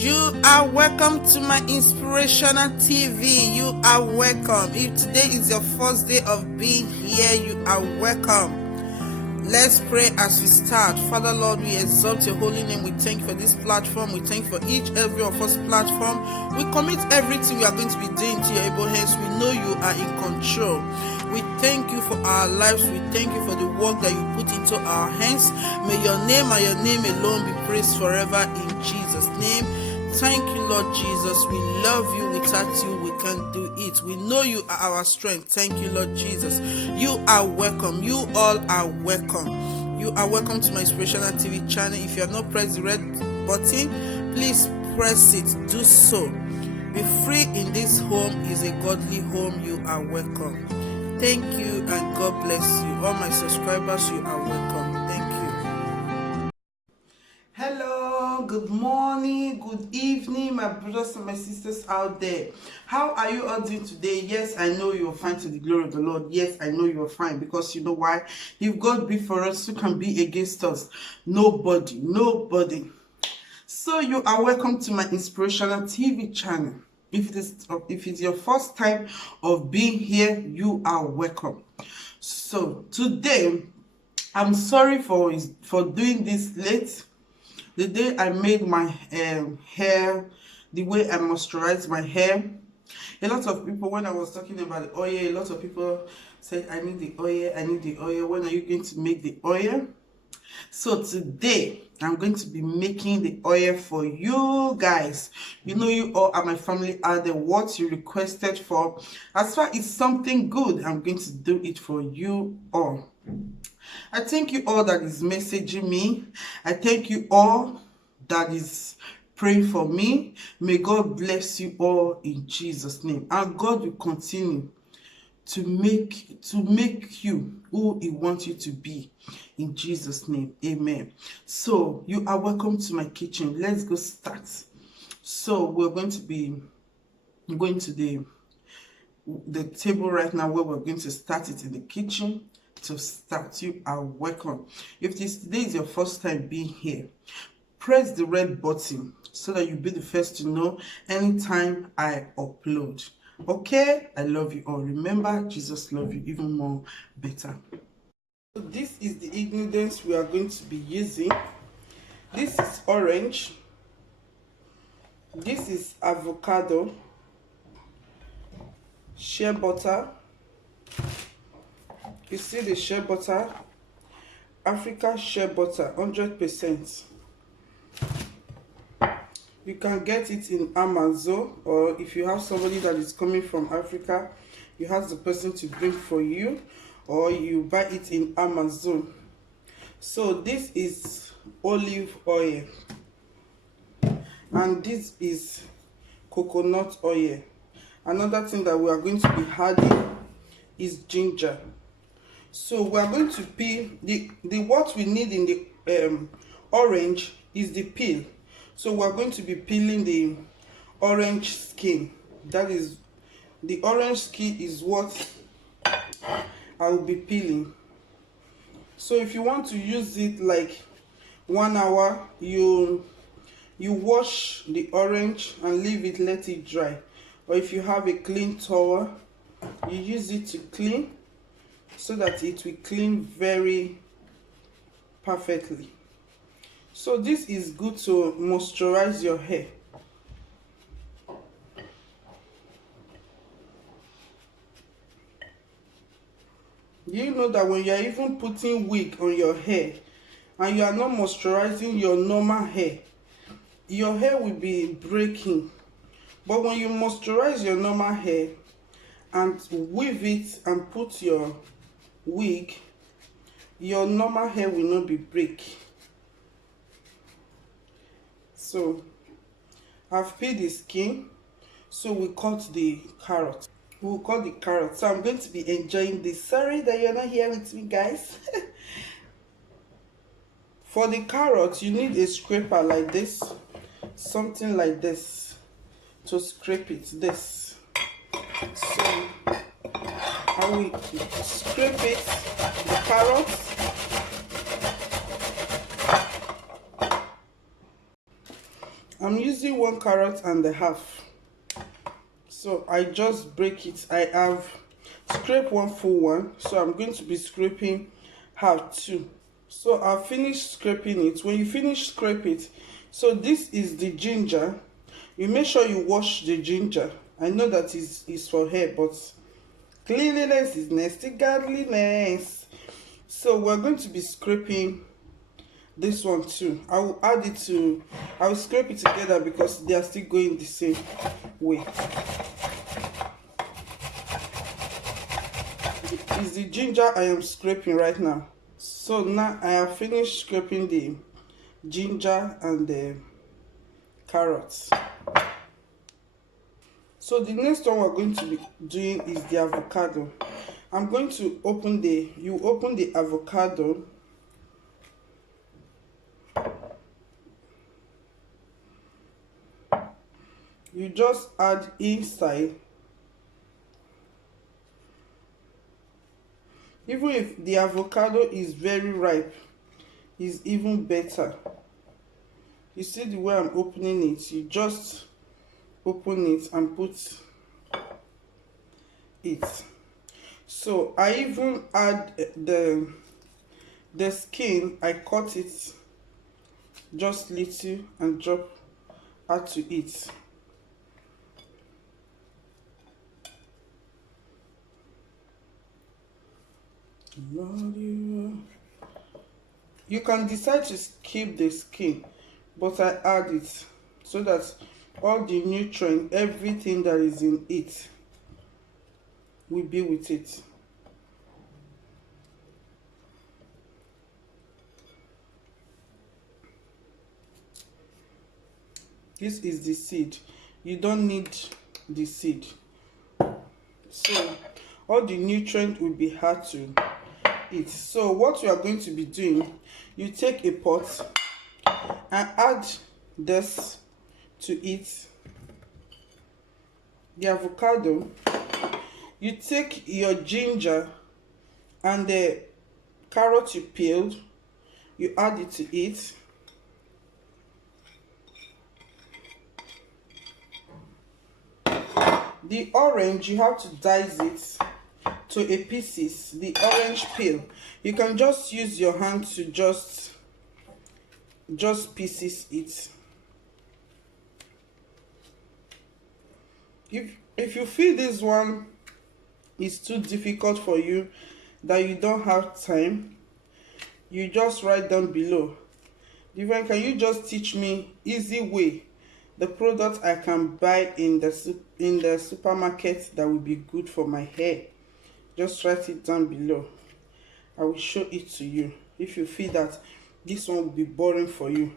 You are welcome to my inspirational TV. You are welcome. If today is your first day of being here, you are welcome. Let's pray as we start. Father Lord, we exalt your holy name. We thank you for this platform. We thank you for every of us platform. We commit everything we are going to be doing to your able hands. We know you are in control. We thank you for our lives. We thank you for the work that you put into our hands. May your name and your name alone be praised forever in Jesus' name. Thank you, Lord Jesus. We love you. Without you, we can't do it. We know you are our strength. Thank you, Lord Jesus. You are welcome. You all are welcome. You are welcome to my Inspirational TV channel. If you have not pressed the red button, please press it. Do so. Be free in this home is a godly home. You are welcome. Thank you and God bless you. All my subscribers, you are welcome. Thank you. Hello, good morning, good evening, my brothers and my sisters out there. How are you all doing today? Yes, I know you're fine, to the glory of the Lord. Yes, I know you're fine, because you know why? If God be for us, who can be against us? Nobody. So you are welcome to my Inspirational TV channel. If it's your first time of being here, you are welcome. So today, I'm sorry for doing this late. The day I made my hair, the way I moisturize my hair, a lot of people, when I was talking about the oil, a lot of people said, I need the oil. When are you going to make the oil? So today, I'm going to be making the oil for you guys. You know, you all are my family, are the what you requested for. As far as something good, I'm going to do it for you all. I thank you all that is messaging me. I thank you all that is praying for me. May God bless you all in Jesus' name. And God will continue to make you who He wants you to be in Jesus' name. Amen. So you are welcome to my kitchen. Let's go start. So we're going to be going to the table right now, where we're going to start it in the kitchen. To start, you are welcome. If today is your first time being here, press the red button so that you'll be the first to know anytime I upload. Okay, I love you all. Remember, Jesus loves you even more better. So this is the ingredients we are going to be using. This is orange. This is avocado, shea butter. You see the shea butter, Africa shea butter, 100%. You can get it in Amazon, or if you have somebody that is coming from Africa, you have the person to bring for you, or you buy it in Amazon. So this is olive oil, and this is coconut oil. Another thing that we are going to be adding is ginger. So we are going to peel the what we need in the orange is the peel. So we are going to be peeling the orange skin. That is, the orange skin is what I will be peeling. So if you want to use it like 1 hour, you wash the orange and leave it, let it dry. Or if you have a clean towel, you use it to clean, so that it will clean very perfectly. So this is good to moisturize your hair. You know that when you are even putting wig on your hair and you are not moisturizing your normal hair, your hair will be breaking. But when you moisturize your normal hair and weave it and put your wig, your normal hair will not be break. So I've peeled the skin, so we cut the carrot. We'll cut the carrot. So I'm going to be enjoying this. Sorry that you're not here with me, guys. For the carrot, you need a scraper like this, something like this, to scrape it. This. So I will scrape it, the carrots. I'm using 1.5 carrots. So I just break it. I have scraped one full one, so I'm going to be scraping half too. So I'll finish scraping it. When you finish scrape it, so this is the ginger. You make sure you wash the ginger. I know that is for hair, but cleanliness is next to godliness. So we're going to be scraping this one too. I will add it to, I will scrape it together because they are still going the same way. It's the ginger I am scraping right now. So now I have finished scraping the ginger and the carrots. So the next one we're going to be doing is the avocado. I'm going to open you open the avocado. You just add inside. Even if the avocado is very ripe, it's even better. You see the way I'm opening it? You just open it and put it. So I even add the skin. I cut it just little and add to it. You can decide to skip the skin, but I add it so that all the nutrient, everything that is in it will be with it. This is the seed. You don't need the seed. So all the nutrient will be hard to eat. So what you are going to be doing, you take a pot and add this to it, the avocado. You take your ginger and the carrot you peeled, you add it to it. The orange, you have to dice it to a pieces. The orange peel, you can just use your hand to just pieces it. If you feel this one is too difficult for you, that you don't have time, you just write down below. Even can you just teach me easy way, the product I can buy in the supermarket that will be good for my hair? Just write it down below. I will show it to you if you feel that this one will be boring for you.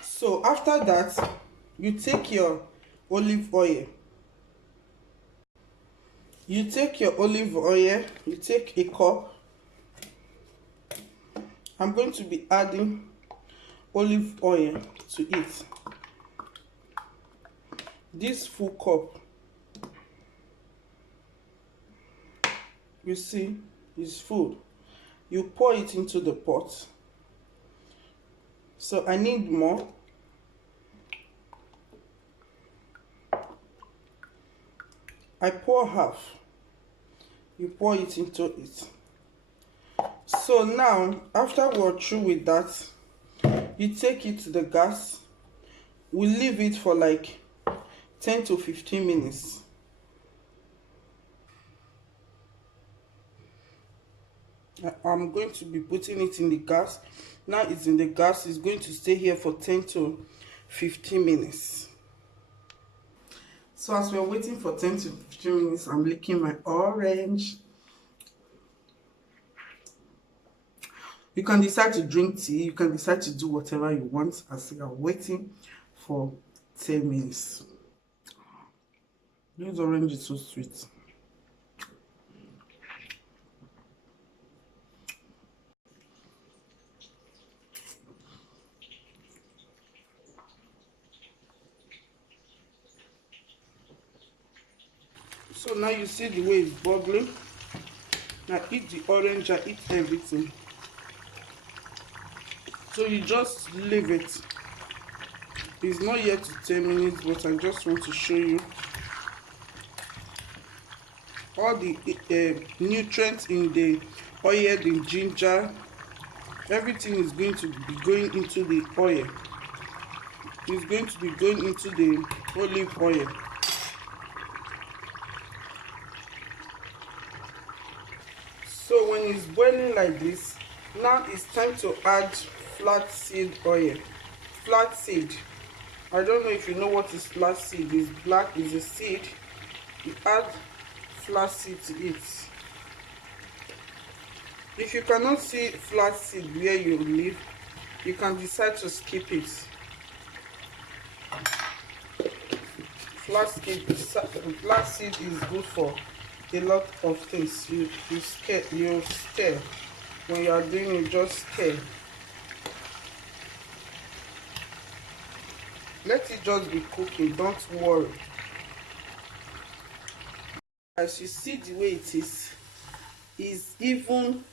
So after that, you take your olive oil. You take your olive oil, you take a cup. I'm going to be adding olive oil to it. This full cup, you see, is full. You pour it into the pot. So I need more. I pour half. You pour it into it. So now, after we're through with that, you take it to the gas. We leave it for like 10 to 15 minutes. I'm going to be putting it in the gas. Now it's in the gas. It's going to stay here for 10 to 15 minutes. So as we're waiting for 10 to 15 minutes, I'm licking my orange. You can decide to drink tea. You can decide to do whatever you want as you are waiting for 10 minutes. This orange is so sweet. So now you see the way it's bubbling. Now eat the orange, I eat everything. So you just leave it It's not yet to 10 minutes, but I just want to show you all the nutrients in the oil, the ginger, everything is going to be going into the oil. It's going to be going into the olive oil. So when it's boiling like this, now it's time to add flaxseed oil. Flaxseed, I don't know if you know what is flaxseed. It's black, is a seed. You add flaxseed to it. If you cannot see flaxseed where you live, you can decide to skip it. Flaxseed is good for a lot of things. You stir when you are doing it, just stir. Let it just be cooking, don't worry. As you see the way it is even,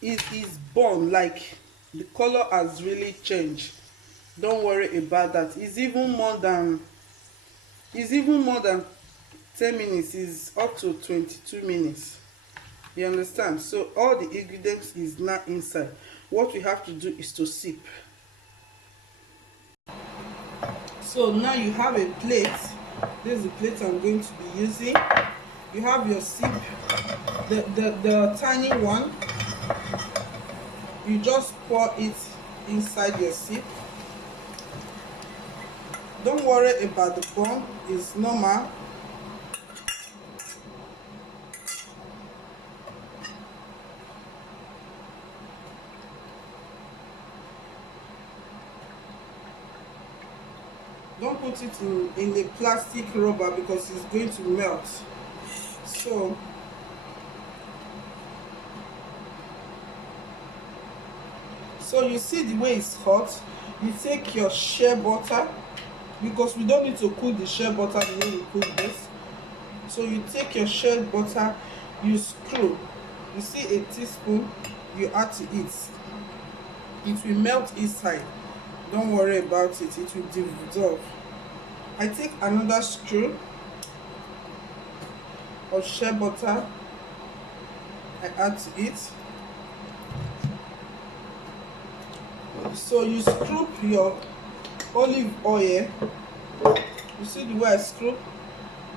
it is burnt, like the color has really changed. Don't worry about that. It's even more than 10 minutes. Is up to 22 minutes. You understand? So all the ingredients is now inside. What we have to do is to sip. So now you have a plate. This is the plate I'm going to be using. You have your sip, the tiny one. You just pour it inside your sip. Don't worry about the bun, it's normal. Don't put it in a plastic rubber because it's going to melt. So you see the way it's hot. You take your shea butter, because we don't need to cook the shea butter the way we cook this. So you take your shea butter, you screw. You see a teaspoon, you add to it. It will melt inside. Don't worry about it, it will dissolve. I take another screw of shea butter, I add to it. So you screw your olive oil. You see the way I screw,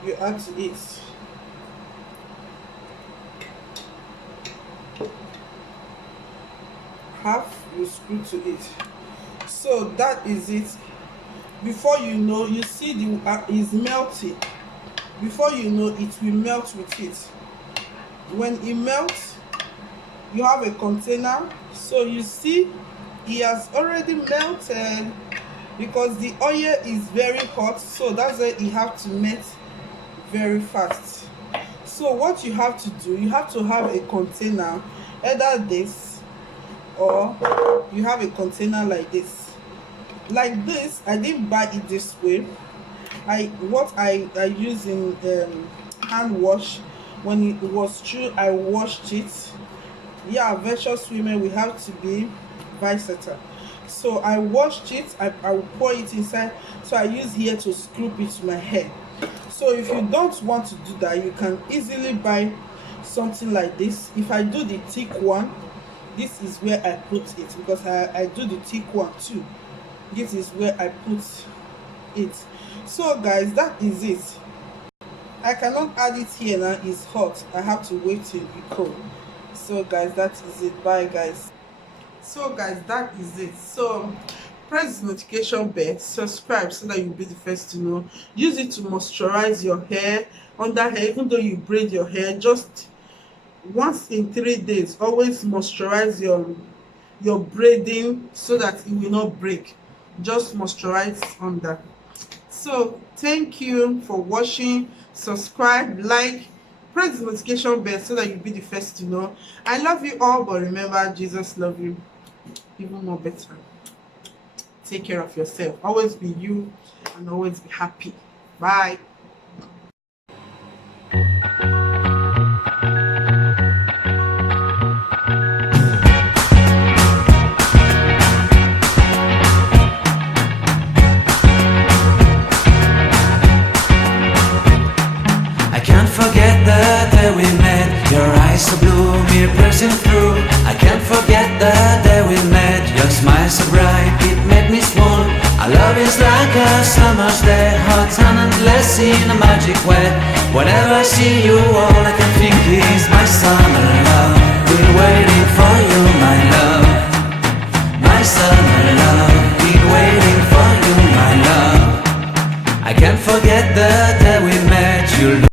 you add to it. Half, you screw to it. So that is it. Before you know, you see the is melting. Before you know, it will melt with it. When it melts, you have a container. So you see it has already melted, because the oil is very hot, so that's why you have to melt very fast. So what you have to do, you have to have a container, either this or you have a container like this. Like this, I didn't buy it this way. I use in hand wash. When it was true, I washed it. Yeah, virtuous women, we have to be versatile. So I washed it. I will pour it inside. So I use here to scrape it to my hair. So if you don't want to do that, you can easily buy something like this. If I do the thick one, this is where I put it, because I do the thick one too. This is where I put it. So guys, that is it. I cannot add it here now, it's hot. I have to wait till it cool. So guys, that is it. Bye guys. So guys, that is it. So press the notification bell, subscribe so that you'll be the first to know. Use it to moisturize your hair, under hair. Even though you braid your hair, just once in 3 days, always moisturize your braiding so that it will not break. Just moisturize under. So thank you for watching. Subscribe, like, press the notification bell so that you'll be the first to know. I love you all, but remember, Jesus loves you even more better. Take care of yourself. Always be you and always be happy. Bye. day we met. Your eyes so blue, me piercing through. I can't forget the day we met. Your smile so bright, it made me swoon. Our love is like a summer's day, hot and endless in a magic way. Whenever I see you, all I can think is my summer love. Been waiting for you, my love.